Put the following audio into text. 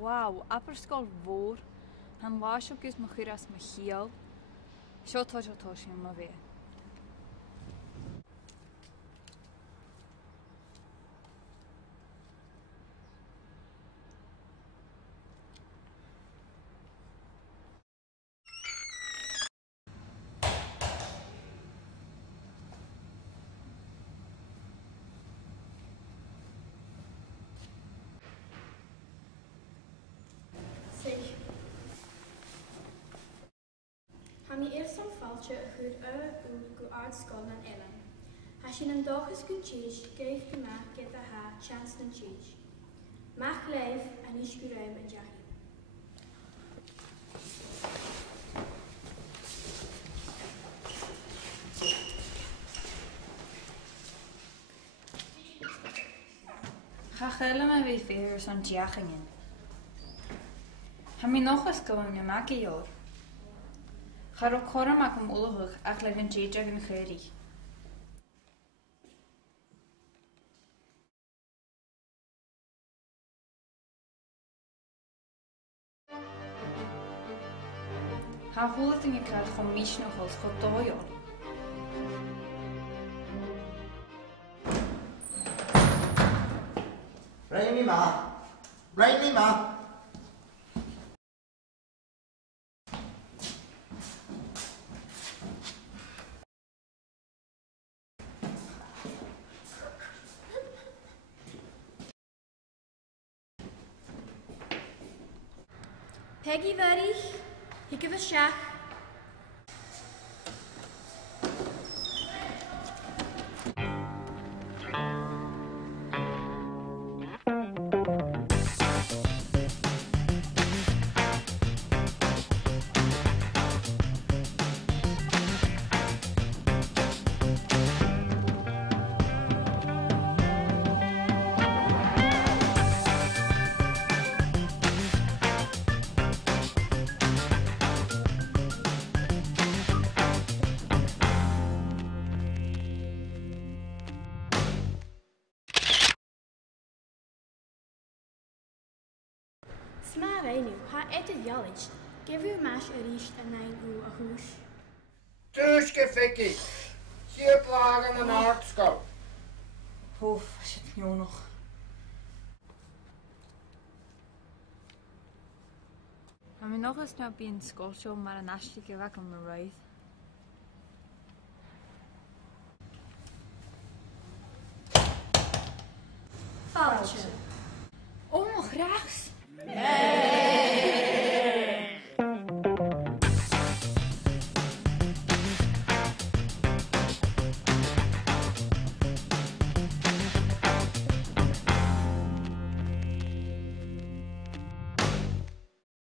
Wow, Àrd-Sgoil mhór, an láiseogus mo churas MhicNeacail, seo tá sin má bheith. Ha mi eerst an fáilte a chuir go Àrd-Sgoil MhicNeacail. Ha sin an dochas go tíis gaibh gomach get a ha chans na tíis. Mach leibh a níos go raibh a deachí. Cha chaile me bhí fér san deachingin. Ha mi nochas go an mac I jór. Cha ro choram ac am ulachach ach le an déideag an chaoraich. Ha húlat in gecad chun MhicNeacail chu dóiol. Right me ma. Right me ma. Peggy Verich, ik heb een schaag. Sma reinu, ha ete jallage. Give you mash a richt a nine u a hoes. Tuske fikkie. Hier plagen an Àrd-Sgoil. Hof, sit mjó noch. Ha mi nochas na bí an scoilseo mar an aistí go bhac an mar raid.